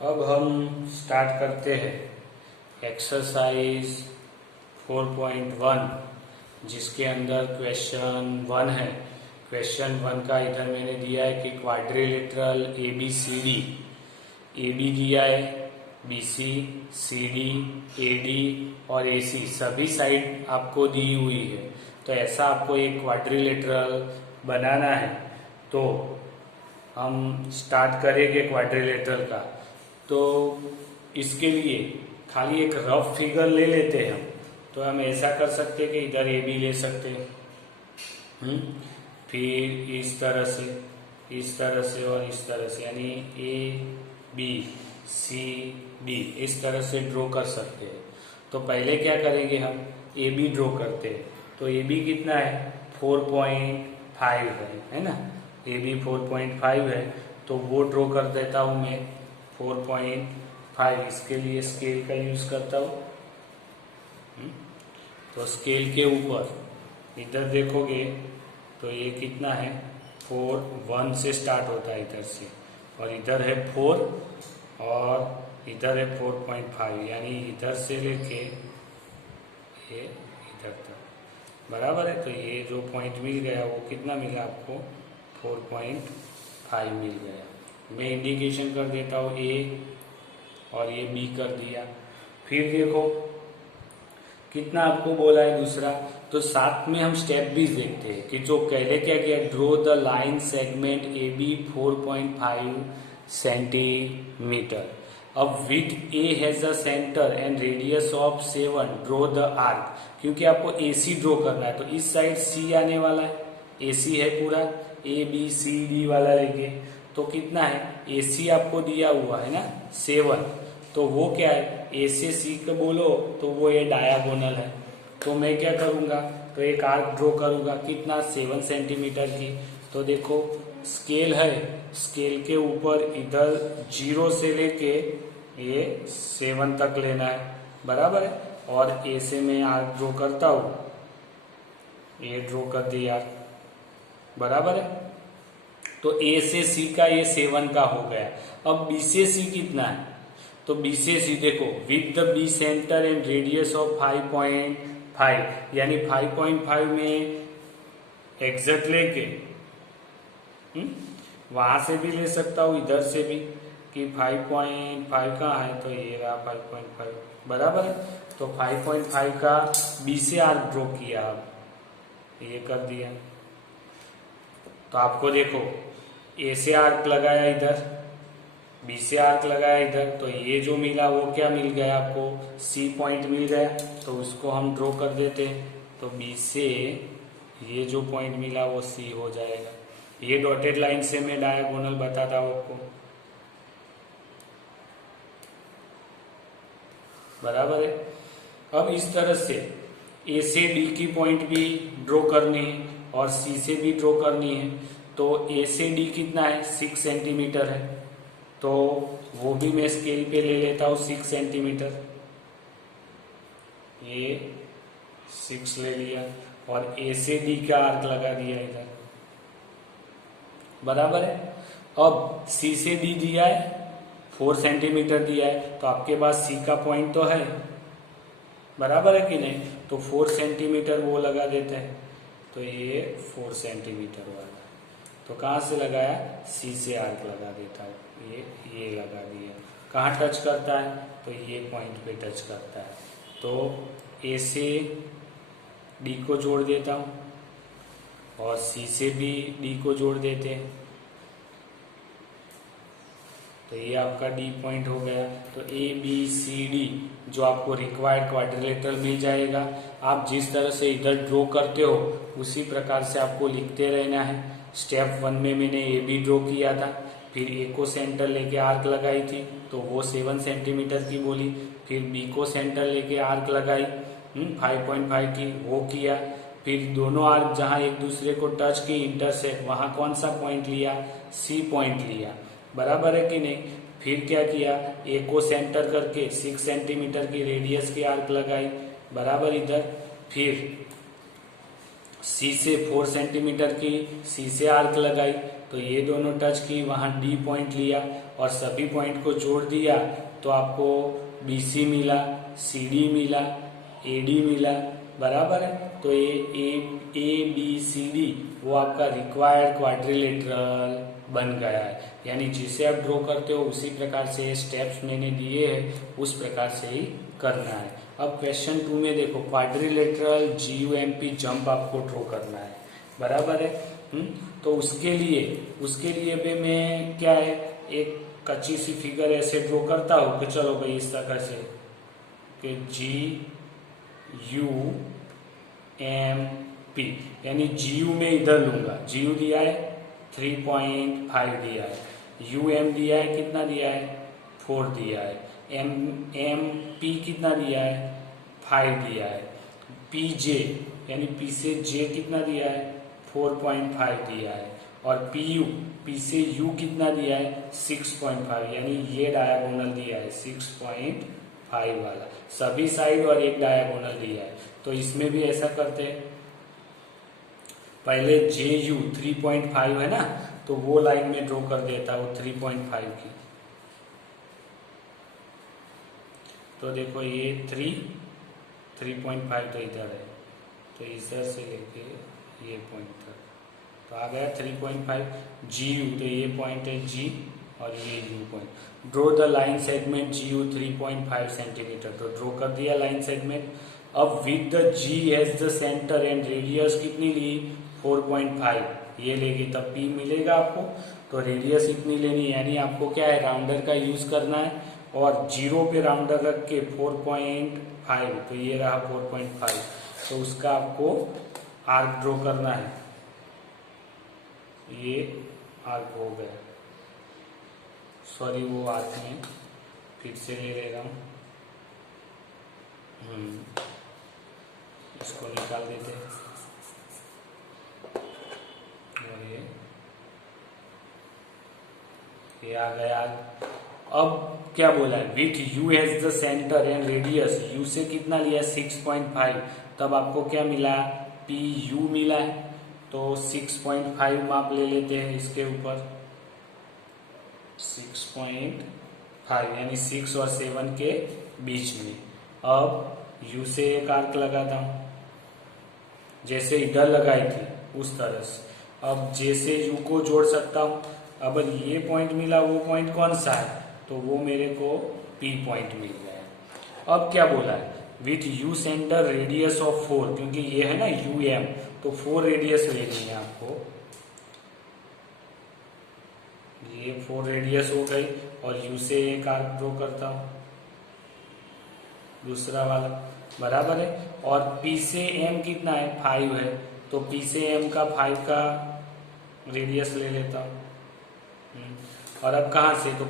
अब हम स्टार्ट करते हैं एक्सरसाइज 4.1 जिसके अंदर क्वेश्चन 1 है। क्वेश्चन 1 का इधर मैंने दिया है कि क्वाड्रिलेटरल ABCD, AB दिया है, BC, CD, AD और AC सभी साइड आपको दी हुई है। तो ऐसा आपको एक क्वाड्रिलेटरल बनाना है। तो हम स्टार्ट करेंगे क्वाड्रिलेटरल का। तो इसके लिए खाली एक रफ फिगर ले लेते हैं हम। तो हम ऐसा कर सकते हैं कि इधर ए बी ले सकते हैं, फिर इस तरह से और इस तरह से, यानी ABCD इस तरह से ड्रॉ कर सकते हैं। तो पहले क्या करेंगे, हम ए बी ड्रॉ करते हैं। तो ए बी कितना है, 4.5 है ना। ए बी 4.5 है, तो वो ड्रॉ कर देता हूँ मैं 4.5। इसके लिए स्केल का यूज करता हूँ। तो स्केल के ऊपर इधर देखोगे तो ये कितना है, 4, 1 से स्टार्ट होता है इधर से, और इधर है 4 और इधर है 4.5, यानी इधर से लेके ये इधर तक बराबर है। तो ये जो पॉइंट मिल गया वो कितना मिला आपको, 4.5 मिल गया। मैं इंडिकेशन कर देता हूँ ए और ये बी कर दिया। फिर देखो कितना आपको बोला है दूसरा। तो साथ में हम स्टेप भी देखते हैं कि जो पहले क्या किया, draw the line segment A B 4.5 centimetre. अब with A has a centre and radius of 7, draw the arc. क्योंकि आपको ए सी ड्रॉ करना है, तो इस साइड सी आने वाला है, ए सी है पूरा, ए बी सी डी वाला लेके। तो कितना है, ए सी आपको दिया हुआ है ना 7, तो वो क्या है, ए से सी को बोलो तो वो ये डायगोनल है। तो मैं क्या करूंगा, तो एक आर्क ड्रॉ करूंगा, कितना, 7 सेंटीमीटर की। तो देखो स्केल है, स्केल के ऊपर इधर 0 से लेके ये 7 तक लेना है, बराबर है। और ए से मैं आर्क ड्रॉ करता हूं, ये ड्रॉ कर दिया, बराबर है। तो ए से सी का ये 7 का हो गया। अब बी से सी कितना है, तो बी से सी देखो, with the B centre and radius of 5.5, यानी 5.5 में एग्जैक्ट लेके वहां से भी ले सकता हूं, इधर से भी, कि 5.5 कहाँ है, तो ये रहा 5.5, बराबर है। तो 5.5 का बी से आर्क ड्रॉ किया, अब ये कर दिया। तो आपको देखो ए से आर्क लगाया इधर, बी से आर्क लगाया इधर, तो ये जो मिला वो क्या मिल गया आपको, सी पॉइंट मिल गया। तो उसको हम ड्रॉ कर देते हैं। तो बी से ये जो पॉइंट मिला वो सी हो जाएगा। ये डॉटेड लाइन से मैं डायगोनल बताता हूँ आपको, बराबर है। अब इस तरह से ए से डी की पॉइंट भी ड्रॉ करनी है और सी से भी ड्रॉ करनी है। तो ए से डी कितना है, 6 सेंटीमीटर है, तो वो भी मैं स्केल पे ले लेता हूँ 6 सेंटीमीटर। ये 6 ले लिया और ए से डी का आर्क लगा दिया इधर, बराबर है। अब सी से डी दिया है, 4 सेंटीमीटर दिया है, तो आपके पास सी का पॉइंट तो है, बराबर है कि नहीं। तो 4 सेंटीमीटर वो लगा देते हैं। तो ये 4 सेंटीमीटर वाला, तो कहाँ से लगाया, सी से आर्क लगा देता है, ये लगा दिया। कहाँ टच करता है, तो ये पॉइंट पे टच करता है। तो ए से डी को जोड़ देता हूँ और सी से भी डी को जोड़ देते हैं। तो ये आपका डी पॉइंट हो गया। तो ए बी सी डी जो आपको रिक्वायर्ड क्वाड्रिलेटरल मिल जाएगा। आप जिस तरह से इधर ड्रॉ करते हो उसी प्रकार से आपको लिखते रहना है। स्टेप 1 में मैंने ए बी ड्रॉ किया था, फिर ए को सेंटर लेके आर्क लगाई थी, तो वो 7 सेंटीमीटर की बोली। फिर बी को सेंटर लेके आर्क लगाई 5.5 की, वो किया। फिर दोनों आर्क जहां एक दूसरे को टच की, इंटरसेक्ट, वहां कौन सा पॉइंट लिया, सी पॉइंट लिया, बराबर है कि नहीं। फिर क्या किया, ए को सेंटर करके 6 सेंटीमीटर की रेडियस की आर्क लगाई, बराबर इधर। फिर सी से 4 सेंटीमीटर की सी से आर्क लगाई, तो ये दोनों टच की, वहाँ डी पॉइंट लिया और सभी पॉइंट को जोड़ दिया तो आपको BC मिला, CD मिला, AD मिला, बराबर है। तो ये ABCD वो आपका रिक्वायर्ड क्वाड्रिलेटरल बन गया है। यानी जिसे आप ड्रॉ करते हो उसी प्रकार से स्टेप्स मैंने दिए हैं उस प्रकार से ही करना है। अब क्वेश्चन 2 में देखो, क्वाड्रिलेटरल GUMP जंप आपको ड्रॉ करना है, बराबर है। तो उसके लिए भी मैं क्या है, एक कच्ची सी फिगर ऐसे ड्रॉ करता हूँ कि चलो भाई इस तरह से कि GUMP, यानी GU में इधर लूंगा, GU दिया है 3.5 दिया है, UM दिया है कितना दिया है 4 दिया है, MP कितना दिया है 5 दिया है, PJ यानी P से J कितना दिया है 4.5 दिया है, और P से U कितना दिया है 6.5, यानी ये डायगोनल दिया है 6.5 वाला, सभी साइड और एक डायगोनल दिया है। तो इसमें भी ऐसा करते हैं, पहले JU 3.5 है ना, तो वो लाइन में ड्रॉ कर देता हूँ 3.5 की। तो देखो ये 3.5 तो इधर है, तो इधर से लेके ये पॉइंट तक तो आ गया 3.5। GU तो ये पॉइंट है G और ये U point. Draw the line segment GU 3.5 centimetre, तो ड्रॉ कर दिया लाइन सेगमेंट। अब with the G as the centre and radius कितनी ली 4.5, ये लेगी तब P मिलेगा आपको। तो रेडियस इतनी लेनी, यानी आपको क्या है राउंडर का यूज करना है और 0 पे राउंडर रख के 4.5, तो ये रहा 4.5, तो उसका आपको आर्क ड्रॉ करना है। ये आर्क हो गया, सॉरी वो आर्क में फिर से ले रहा हूँ, इसको निकाल देते हैं। और ये आ गया। अब क्या बोला है, with U as the centre and radius, U से कितना लिया 6.5, तब आपको क्या मिला PU मिला है। तो 6.5 माप ले लेते हैं इसके ऊपर, 6.5 यानी 6 और 7 के बीच में। अब U से एक आर्क लगाता हूं, जैसे इधर लगाई थी उस तरह से। अब J से U को जोड़ सकता हूं। अब ये पॉइंट मिला, वो पॉइंट कौन सा है, तो वो मेरे को P पॉइंट मिल गया। अब क्या बोला है, with U centre radius of 4, क्योंकि ये है ना UM, तो 4 रेडियस लेनी है आपको। ये 4 रेडियस हो गई और U से एक आर्क ड्रॉ करता हूं, दूसरा वाला, बराबर है। और P से M कितना है 5 है, तो P से M का 5 का रेडियस ले लेता हूं। और अब कहाँ से, तो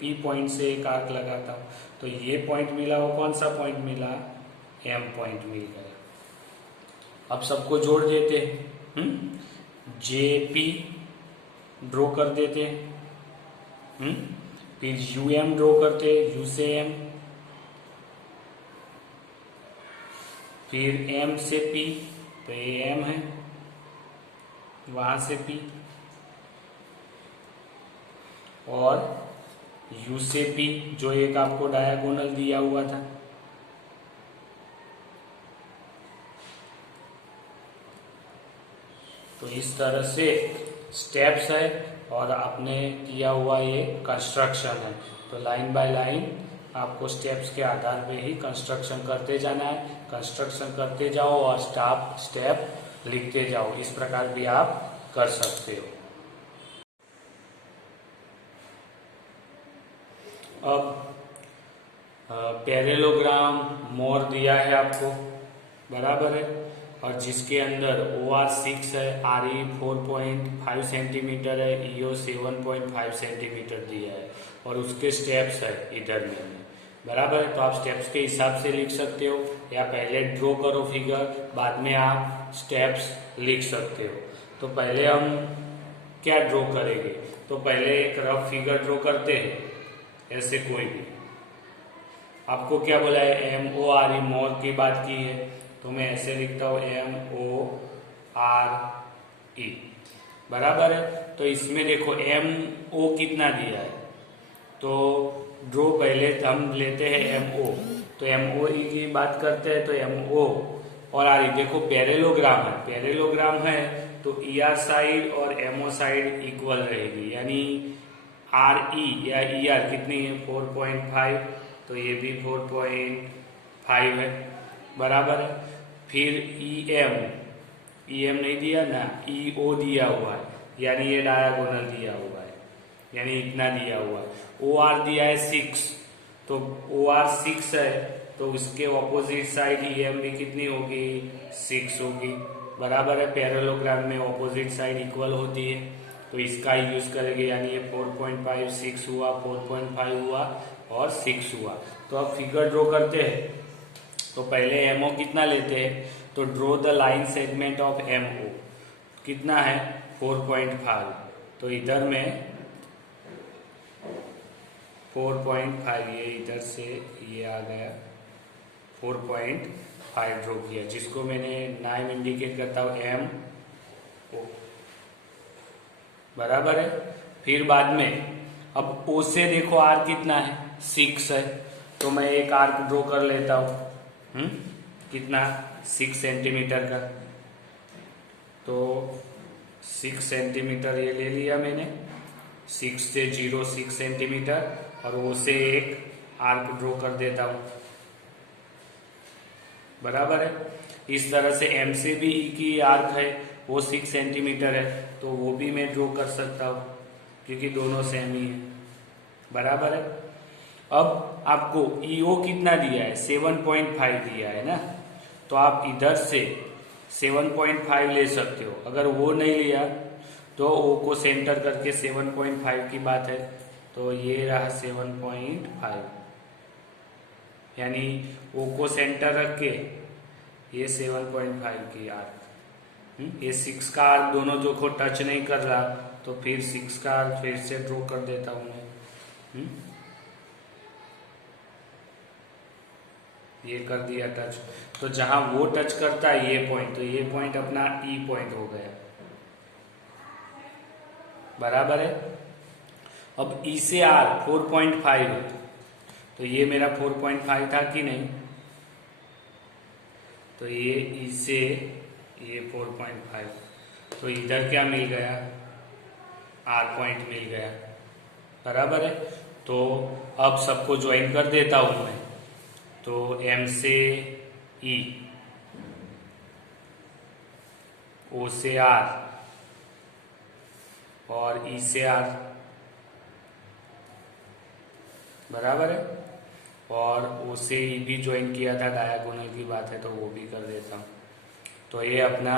P पॉइंट से एक आर्क लगाता हूं, तो ये पॉइंट मिला, वो कौन सा पॉइंट मिला, M पॉइंट मिल गया। अब सबको जोड़ देते हैं, JP ड्रॉ कर देते हैं, फिर UM ड्रॉ करते हैं, U से M, फिर M से P, तो ये M है, वहां से P, और U से P जो एक आपको डायगोनल दिया हुआ था, तो इस तरह से स्टेप्स है और आपने किया हुआ ये कंस्ट्रक्शन है। तो लाइन बाय लाइन आपको स्टेप्स के आधार पे ही कंस्ट्रक्शन करते जाना है, कंस्ट्रक्शन करते जाओ और स्टेप लिखते जाओ, इस प्रकार भी आप कर सकते हो। अब पैरेललोग्राम मोर दिया है आपको, बराबर है, और जिसके अंदर OR 6 है, RE 4.5 सेंटीमीटर है, EO 7.5 सेंटीमीटर दिया है, और उसके स्टेप्स है इधर में, बराबर है। तो आप स्टेप्स के हिसाब से लिख सकते हो, या पहले ड्रॉ करो फिगर, बाद में आप स्टेप्स लिख सकते हो। तो पहले हम क्या ड्रॉ करेंगे, तो पहले एक रफ फिगर ड्रॉ करते हैं, ऐसे कोई भी। आपको क्या बोला है, MORE मोर की बात की है, तो मैं ऐसे लिखता हूँ MORE। बराबर है। तो इसमें देखो एम ओ कितना दिया है, तो ड्रो पहले हम लेते हैं एम ओ, तो एम ओ की बात करते हैं तो एम ओ और आर ई, देखो पैरेलोग्राम है, पैरेलोग्राम है तो ई आर साइड और एम ओ साइड इक्वल रहेगी, यानी आर ई या ई आर कितनी है 4.5, तो ये भी 4.5 है, बराबर है। फिर ई एम नहीं दिया ना, ई ओ दिया हुआ है, यानी ये डायगोनल दिया हुआ है, यानी इतना दिया हुआ है। ओ आर दिया है 6, तो ओ आर 6 है, तो उसके ऑपोजिट साइड ई एम भी कितनी होगी 6 होगी, बराबर है। पैरेललोग्राम में ऑपोजिट साइड इक्वल होती है, तो इसका यूज करेंगे, यानी ये 4.5 6 हुआ, 4.5 हुआ और 6 हुआ। तो अब फिगर ड्रॉ करते हैं, तो पहले एमओ कितना लेते हैं, तो draw the line segment of MO कितना है 4.5, तो इधर में 4.5, ये इधर से ये आ गया 4.5 ड्रॉ किया, जिसको मैंने नाम इंडिकेट करता हूँ एम ओ, बराबर है। फिर बाद में अब ओ से देखो आर कितना है 6 है, तो मैं एक आर्क ड्रॉ कर लेता हूँ, कितना 6 सेंटीमीटर का, तो 6 सेंटीमीटर ये ले लिया मैंने, 6 से 0 6 सेंटीमीटर, और वो से एक आर्क ड्रॉ कर देता हूं, बराबर है। इस तरह से एम से भी ई की आर्क है, वो 6 सेंटीमीटर है, तो वो भी मैं ड्रॉ कर सकता हूं, क्योंकि दोनों सेम ही है, बराबर है। अब आपको ईओ कितना दिया है 7.5 दिया है ना, तो आप इधर से 7.5 ले सकते हो, अगर वो नहीं लिया तो ओ को सेंटर करके 7.5 की बात है, तो ये रहा 7.5, यानी ओ को सेंटर रख के ये 7.5 की आर्क, ये 6 का आर्क दोनों जो को टच नहीं कर रहा, तो फिर 6 का आर्क फिर से ड्रॉ कर देता हूं मैं, ये कर दिया टच, तो जहां वो टच करता है ये पॉइंट, तो ये पॉइंट अपना ई पॉइंट हो गया, बराबर है। अब ई से आर 4.5 है, तो ये मेरा 4.5 था कि नहीं, तो ये ई से ये 4.5, तो इधर क्या मिल गया आर पॉइंट मिल गया, बराबर है। तो अब सबको ज्वाइन कर देता हूं मैं, तो एम से ई, ओ से आर और ई से आर, बराबर है। और ओ से ई भी ज्वाइन किया था, डायगोनल की बात है तो वो भी कर देता हूं, तो ये अपना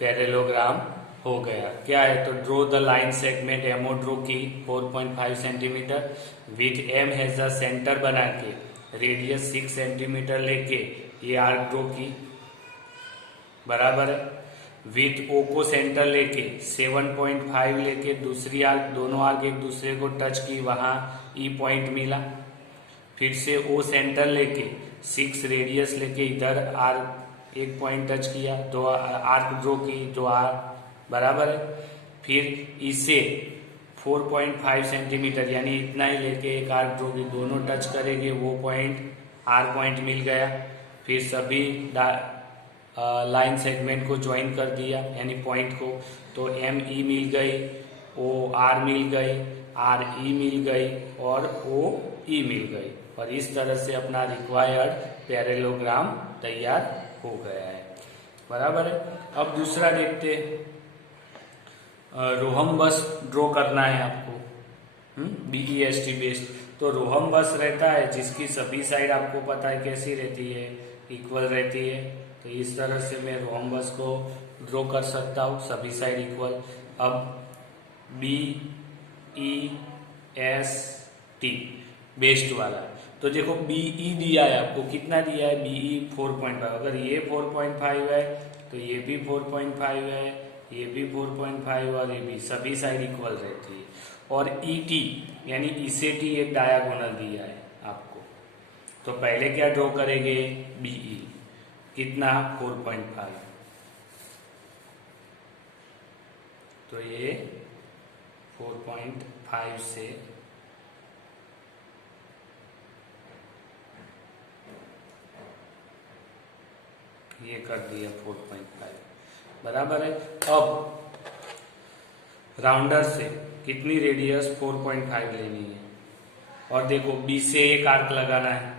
पैरेललोग्राम हो गया। क्या है, तो draw the line segment MO draw की 4.5 centimetre with M has the centre बना के रेडियस 6 सेंटीमीटर लेके ये आर्क ड्रॉ की, बराबर है। विथ ओ को सेंटर लेके 7.5 लेके दूसरी आर्क, दोनों आर्क एक दूसरे को टच की, वहां ई पॉइंट मिला। फिर से ओ सेंटर लेके 6 रेडियस लेके इधर आर्क एक पॉइंट टच किया, दो आर्क ड्रॉ की, दो आर्क, बराबर है। फिर इसे 4.5 सेंटीमीटर यानी इतना ही लेके एक आर्क ड्रॉ की, दोनों टच करेंगे, वो पॉइंट आर पॉइंट मिल गया। फिर सभी लाइन सेगमेंट को ज्वाइन कर दिया, यानी पॉइंट को, तो एम ई मिल गई, ओ आर मिल गई, आर ई मिल गई और ओ ई मिल गई, और इस तरह से अपना रिक्वायर्ड पैरेललोग्राम तैयार हो गया है, बराबर है। अब दूसरा देखते हैं, रोहम्बस ड्रॉ करना है आपको, BEST बेस्ड। तो रोहम्बस रहता है जिसकी सभी साइड आपको पता है कैसी रहती है, इक्वल रहती है, तो इस तरह से मैं रोहम्बस को ड्रॉ कर सकता हूँ, सभी साइड इक्वल। अब BEST बेस्ड वाला, तो देखो BE दिया है आपको, कितना दिया है BE 4.5, अगर ये 4.5 है तो ये भी 4.5 है, ये भी 4.5 और ये भी, सभी साइड इक्वल रहती है। और ET यानी ई से टी एक डायगोनल दिया है आपको, तो पहले क्या ड्रॉ करेंगे BE कितना 4.5, तो ये 4.5 से ये कर दिया 4.5 बराबर है। अब राउंडर से कितनी रेडियस 4.5 लेनी है, और देखो बी से एक आर्क लगाना है,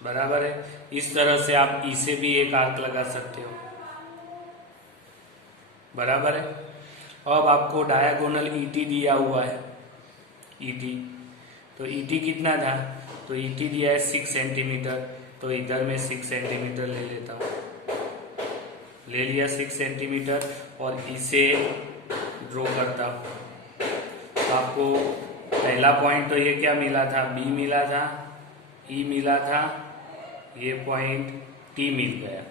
बराबर है। इस तरह से आप ई से भी एक आर्क लगा सकते हो, बराबर है। अब आपको डायगोनल ईटी दिया हुआ है, ईटी, तो ईटी कितना था, तो ईटी दिया है 6 सेंटीमीटर, तो इधर में 6 सेंटीमीटर ले लेता हूँ, ले लिया 6 सेंटीमीटर, और इसे ड्रॉ करता हूँ। तो आपको पहला पॉइंट तो ये क्या मिला था, बी मिला था, ई मिला था, ये पॉइंट टी मिल गया।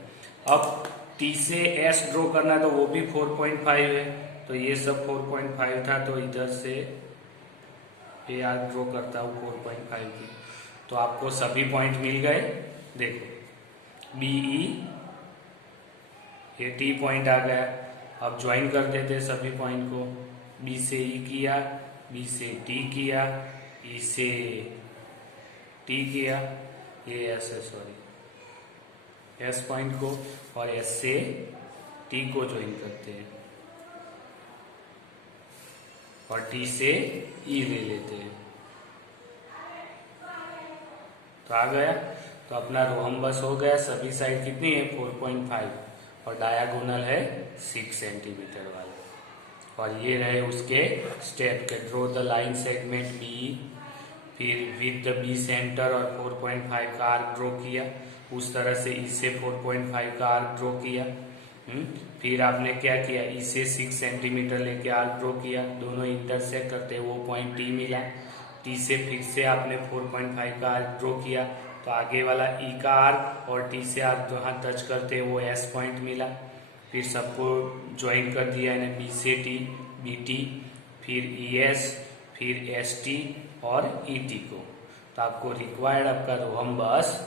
अब टी से एस ड्रॉ करना है, तो वो भी 4.5 है, तो ये सब 4.5 था, तो इधर से ये आज ड्रॉ करता हूँ 4.5 की, तो आपको सभी पॉइंट मिल गए। देखो बी ई, ये टी पॉइंट आ गया। अब ज्वाइन कर देते सभी पॉइंट को, बी से ई किया, बी से टी किया, ई से टी किया, ये एस है, सॉरी एस पॉइंट को, और एस से टी को ज्वाइन करते हैं, और टी से ई ले लेते हैं, तो आ गया। तो अपना रोहम्बस हो गया। सभी साइड कितनी है 4.5, और डायगोनल है 6 सेंटीमीटर वाला। और ये रहे उसके स्टेप के, draw the line segment B, फिर विद द बी सेंटर और 4.5 का आर्क ड्रॉ किया, उस तरह से इससे 4.5 का आर्क ड्रॉ किया। फिर आपने क्या किया, इससे 6 सेंटीमीटर लेके आर्क ड्रॉ किया, दोनों इंटरसेक्ट करते वो पॉइंट टी मिला, टी से फिर से आपने 4.5 का आर्क ड्रॉ किया, तो आगे वाला ई का आर्क और टी से आप जहाँ टच करते वो एस पॉइंट मिला। फिर सबको ज्वाइन कर दिया यानी बी से टी, बी टी, फिर ई एस, फिर एस टी और ई टी को, तो आपको रिक्वायर्ड आपका रोहम्बस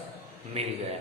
मिल गया।